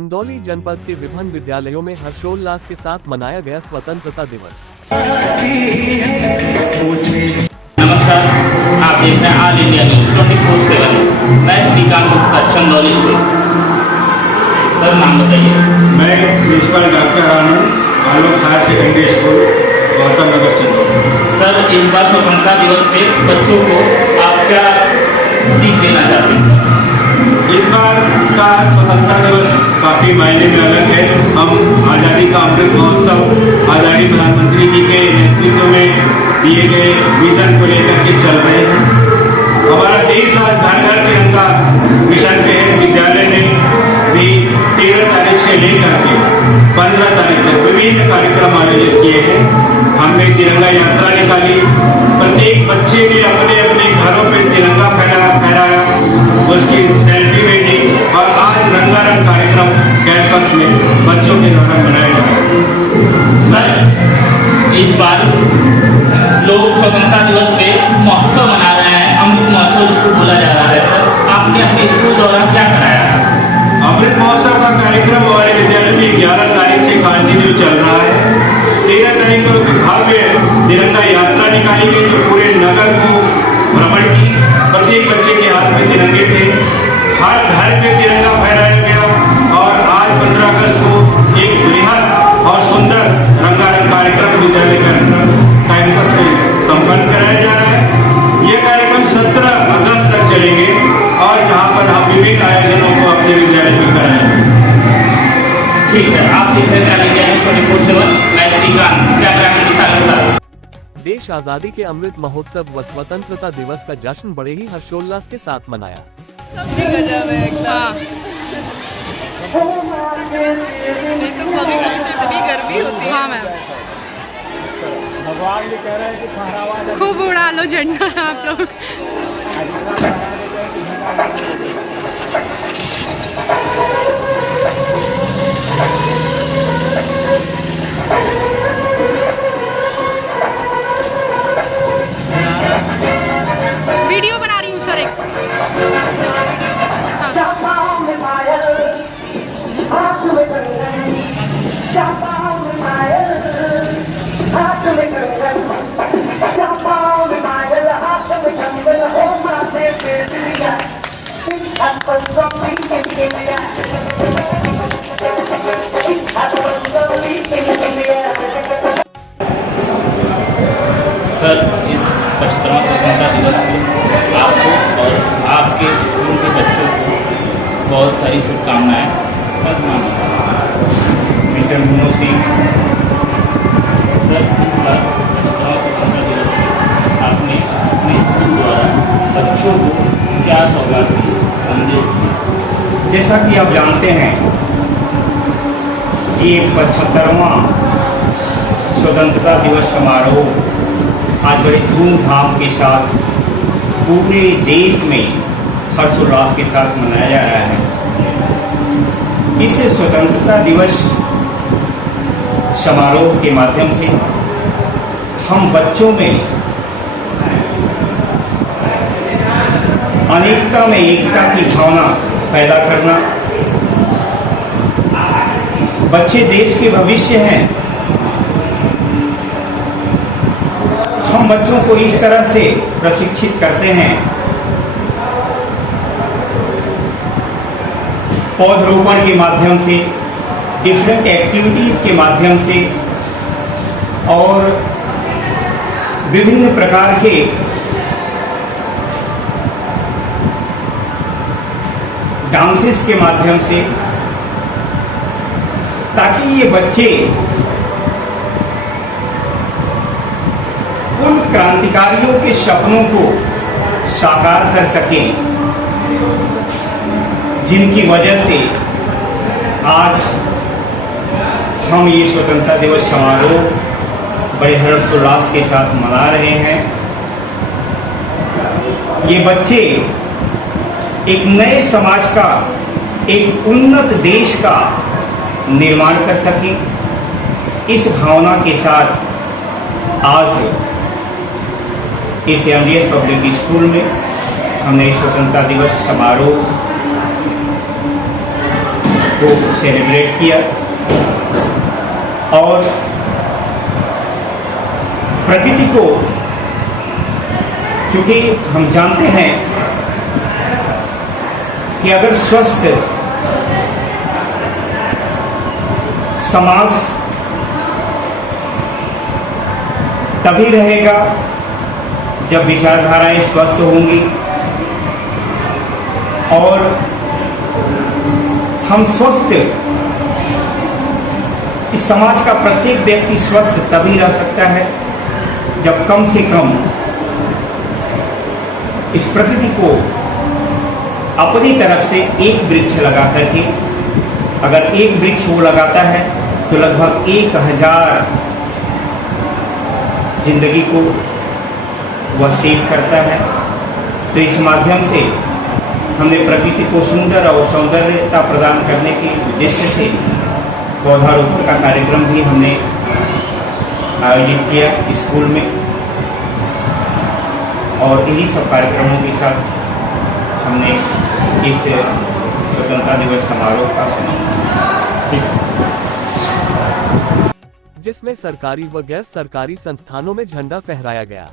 चंदौली जनपद के विभिन्न विद्यालयों में हर्षोल्लास के साथ मनाया गया स्वतंत्रता दिवस। नमस्कार, आप देख रहे हैं ऑल इंडिया न्यूज 24/7। मैं श्रीकांत गुप्ता चंदौली से। सर नाम बताइए। मैं प्रिंसिपल डॉक्टर आनंद आलोक higher secondary school Gautam Nagar Chandauli. Sir इस बार स्वतंत्रता दिवस पे बच्चों को आप क्या सीख देना चाहते हैं? इस बार का स्वतंत्रता दिवस काफ़ी मायने में अलग है। हम आज़ादी का अमृत महोत्सव आज़ादी प्रधानमंत्री जी के नेतृत्व में दिए गए विजन को लेकर के चल रहे हैं। हमारा 23 साल घर घर तिरंगा मिशन के विद्यालय ने भी 13 तारीख से लेकर के 15 तारीख तक विभिन्न कार्यक्रम आयोजित किए हैं। हमने तिरंगा यात्रा निकाली, प्रत्येक बच्चे ने अपने अपने घरों पे तिरंगा फहराया, उसकी सेल्फी में ली और आज रंगारंग कार्यक्रम कैंपस में बच्चों के द्वारा मनाया जा रहा है। सर इस बार लोग स्वतंत्रता दिवस पे महोत्सव मना रहे हैं, अमृत महोत्सव जिसको बोला जा रहा है। सर आपने अपने स्कूल द्वारा क्या कराया? अमृत महोत्सव का कार्यक्रम हमारे विद्यालय में 11 तारीख से कंटिन्यू चल रहा है। 13 तारीख को भव्य तिरंगा यात्रा निकाली गई जो पूरे नगर को भ्रमण की। प्रत्येक बच्चे के हाथ में तिरंगे थे, हर घर पे तिरंगा फहराया गया और आज 15 अगस्त को एक बृहद और सुंदर रंगारंग कार्यक्रम विद्यालय कार्यक्रम कैंपस में संपन्न कराया जा रहा है। यह कार्यक्रम 17 अगस्त तक चलेंगे और जहाँ पर हम विभिन्न आयोजनों को अपने विद्यालय में कराएंगे। ठीक है, आप देख रहे हैं 24/7। मैं श्रीकांत, कैमरामैन विशाल के साथ। देश आजादी के अमृत महोत्सव व स्वतंत्रता दिवस का जश्न बड़े ही हर्षोल्लास के साथ मनाया। सबकी गजब है एकदम। नहीं तो कभी कभी तो इतनी गर्मी होती है। हाँ मैम, भगवान भी कह रहे हैं कि फहरावा खूब उड़ा लो झंडा आप लोग। वीडियो बना रही हूँ सर एक। सर इस 75वां स्वतंत्रता दिवस को आपको और आपके स्कूल के बच्चों को बहुत सारी शुभकामनाएं। सर नाम टीचर मनोज सिंह। सर इस बार 75वां स्वतंत्रता दिवस में आपने अपने स्कूल द्वारा बच्चों को क्या सौगात दी, संदेश दिया? जैसा कि आप जानते हैं कि 75वां स्वतंत्रता दिवस समारोह आज बड़े धूमधाम के साथ पूरे देश में हर्षोल्लास के साथ मनाया जा रहा है। इस स्वतंत्रता दिवस समारोह के माध्यम से हम बच्चों में अनेकता में एकता की भावना पैदा करना। बच्चे देश के भविष्य हैं। हम बच्चों को इस तरह से प्रशिक्षित करते हैं, पौधरोपण के माध्यम से, डिफरेंट एक्टिविटीज़ के माध्यम से और विभिन्न प्रकार के डांसेस के माध्यम से, ताकि ये बच्चे उन क्रांतिकारियों के सपनों को साकार कर सकें जिनकी वजह से आज हम ये स्वतंत्रता दिवस समारोह बड़े हर्षोल्लास के साथ मना रहे हैं। ये बच्चे एक नए समाज का, एक उन्नत देश का निर्माण कर सकें। इस भावना के साथ आज इस एमडीएस पब्लिक स्कूल में हमने स्वतंत्रता दिवस समारोह को सेलिब्रेट किया और प्रकृति को, चूंकि हम जानते हैं कि अगर स्वस्थ समाज तभी रहेगा जब विचारधाराएं स्वस्थ होंगी और हम स्वस्थ, इस समाज का प्रत्येक व्यक्ति स्वस्थ तभी रह सकता है जब कम से कम इस प्रकृति को अपनी तरफ से एक वृक्ष लगा करके, अगर एक वृक्ष वो लगाता है तो लगभग 1000 जिंदगी को वह सेव करता है। तो इस माध्यम से हमने प्रकृति को सुंदर और सौंदर्यता प्रदान करने के उद्देश्य से पौधारोपण का कार्यक्रम भी हमने आयोजित किया स्कूल में, और इन्हीं सब कार्यक्रमों के साथ हमने इस स्वतंत्रता दिवस समारोह का समापन, जिसमें सरकारी व गैर सरकारी संस्थानों में झंडा फहराया गया।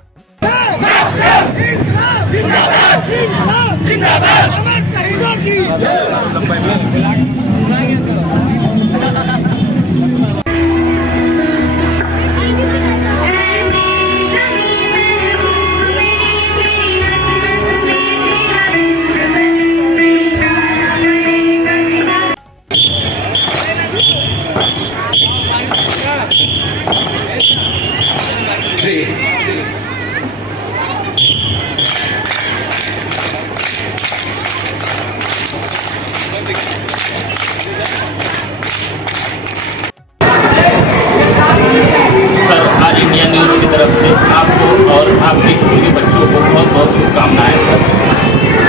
तरफ से आपको और आपके स्कूल के बच्चों को बहुत बहुत शुभकामनाएं सर।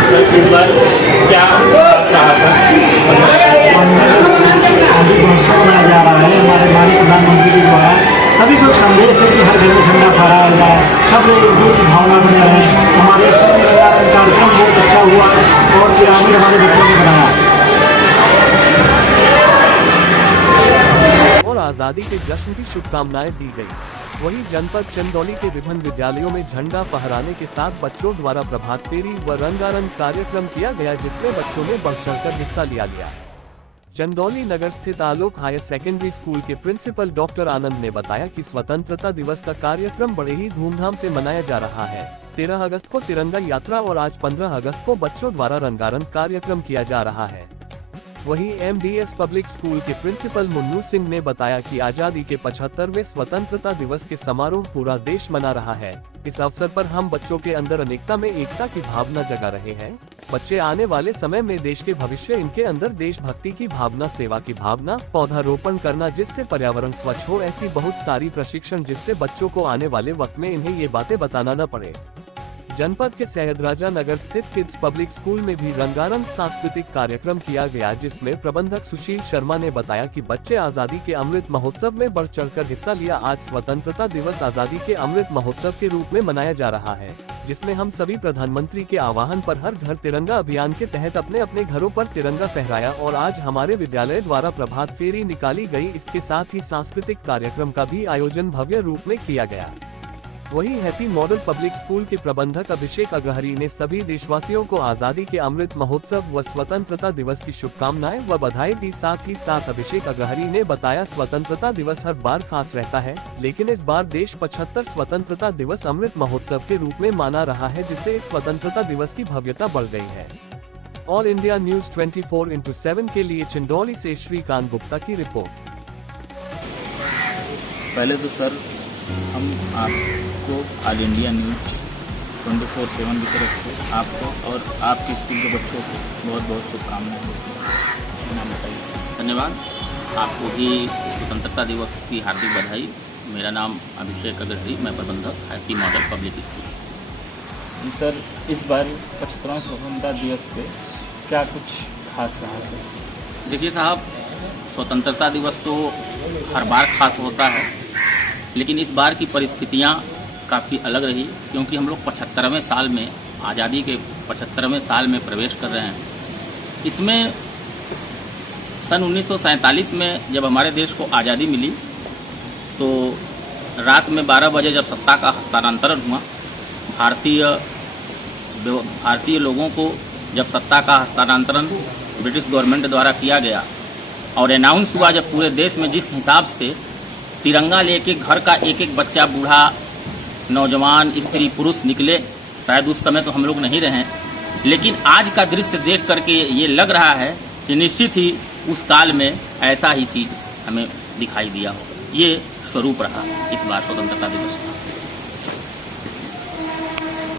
सर इस बार क्या मनाया जा रहा है हमारे माननीय प्रधानमंत्री जी द्वारा, सभी को संदेश है कि हर घर में झंडा फहराया जाए, सब लोग एकजुट की भावना बने रहें। हमारे स्कूल में कार्यक्रम बहुत अच्छा हुआ और पिरामिड हमारे बच्चों ने बनाया और आज़ादी के जश्न की शुभकामनाएं दी गई। वहीं जनपद चंदौली के विभिन्न विद्यालयों में झंडा फहराने के साथ बच्चों द्वारा प्रभात फेरी व रंगारंग कार्यक्रम किया गया, जिसमें बच्चों ने बढ़ चढ़कर हिस्सा लिया गया। चंदौली नगर स्थित आलोक हायर सेकेंडरी स्कूल के प्रिंसिपल डॉक्टर आनंद ने बताया कि स्वतंत्रता दिवस का कार्यक्रम बड़े ही धूमधाम से मनाया जा रहा है। 13 अगस्त को तिरंगा यात्रा और आज 15 अगस्त को बच्चों द्वारा रंगारंग कार्यक्रम किया जा रहा है। वहीं MDS पब्लिक स्कूल के प्रिंसिपल मुन्नू सिंह ने बताया कि आजादी के 75वें स्वतंत्रता दिवस के समारोह पूरा देश मना रहा है। इस अवसर पर हम बच्चों के अंदर अनेकता में एकता की भावना जगा रहे हैं। बच्चे आने वाले समय में देश के भविष्य, इनके अंदर देशभक्ति की भावना, सेवा की भावना, पौधारोपण करना जिससे पर्यावरण स्वच्छ हो, ऐसी बहुत सारी प्रशिक्षण जिससे बच्चों को आने वाले वक्त में इन्हें ये बातें बताना न पड़े। जनपद के सैयदराजा नगर स्थित किड्स पब्लिक स्कूल में भी रंगारंग सांस्कृतिक कार्यक्रम किया गया, जिसमें प्रबंधक सुशील शर्मा ने बताया कि बच्चे आजादी के अमृत महोत्सव में बढ़ चढ़कर हिस्सा लिया। आज स्वतंत्रता दिवस आजादी के अमृत महोत्सव के रूप में मनाया जा रहा है, जिसमें हम सभी प्रधानमंत्री के आह्वान पर हर घर तिरंगा अभियान के तहत अपने अपने घरों पर तिरंगा फहराया और आज हमारे विद्यालय द्वारा प्रभात फेरी निकाली गई। इसके साथ ही सांस्कृतिक कार्यक्रम का भी आयोजन भव्य रूप में किया गया। वहीं हैप्पी मॉडल पब्लिक स्कूल के प्रबंधक अभिषेक अग्रहरी ने सभी देशवासियों को आजादी के अमृत महोत्सव व स्वतंत्रता दिवस की शुभकामनाएं व बधाई दी। साथ ही साथ अभिषेक अग्रहरी ने बताया, स्वतंत्रता दिवस हर बार खास रहता है, लेकिन इस बार देश 75 स्वतंत्रता दिवस अमृत महोत्सव के रूप में माना रहा है, जिससे इस स्वतंत्रता दिवस की भव्यता बढ़ गई है। ऑल इंडिया न्यूज 24/7 के लिए चंदौली से श्रीकांत गुप्ता की रिपोर्ट। पहले तो सर हम आपको ऑल इंडिया न्यूज 24/7 की तरफ से आपको और आपके स्कूल के बच्चों को बहुत बहुत शुभकामनाएं देते हैं। नाम बताइए। धन्यवाद। आपको भी स्वतंत्रता दिवस की हार्दिक बधाई। मेरा नाम अभिषेक अग्रहरी, मैं प्रबंधक हैप्पी मॉडल पब्लिक स्कूल। जी सर, इस बार 75वां स्वतंत्रता दिवस पे क्या कुछ खास रहा सर? देखिए साहब, स्वतंत्रता दिवस तो हर बार खास होता है, लेकिन इस बार की परिस्थितियां काफ़ी अलग रही, क्योंकि हम लोग 75वें साल में, आज़ादी के 75वें साल में प्रवेश कर रहे हैं। इसमें सन 1947 में जब हमारे देश को आज़ादी मिली तो रात में 12 बजे जब सत्ता का हस्तांतरण हुआ, भारतीय लोगों को जब सत्ता का हस्तांतरण ब्रिटिश गवर्नमेंट द्वारा किया गया और अनाउंस हुआ जब पूरे देश में जिस हिसाब से तिरंगा लेके घर का एक एक बच्चा, बूढ़ा, नौजवान, स्त्री, पुरुष निकले, शायद उस समय तो हम लोग नहीं रहे, लेकिन आज का दृश्य देख करके ये लग रहा है कि निश्चित ही उस काल में ऐसा ही चीज़ हमें दिखाई दिया हो। ये स्वरूप रहा इस बार स्वतंत्रता दिवस का।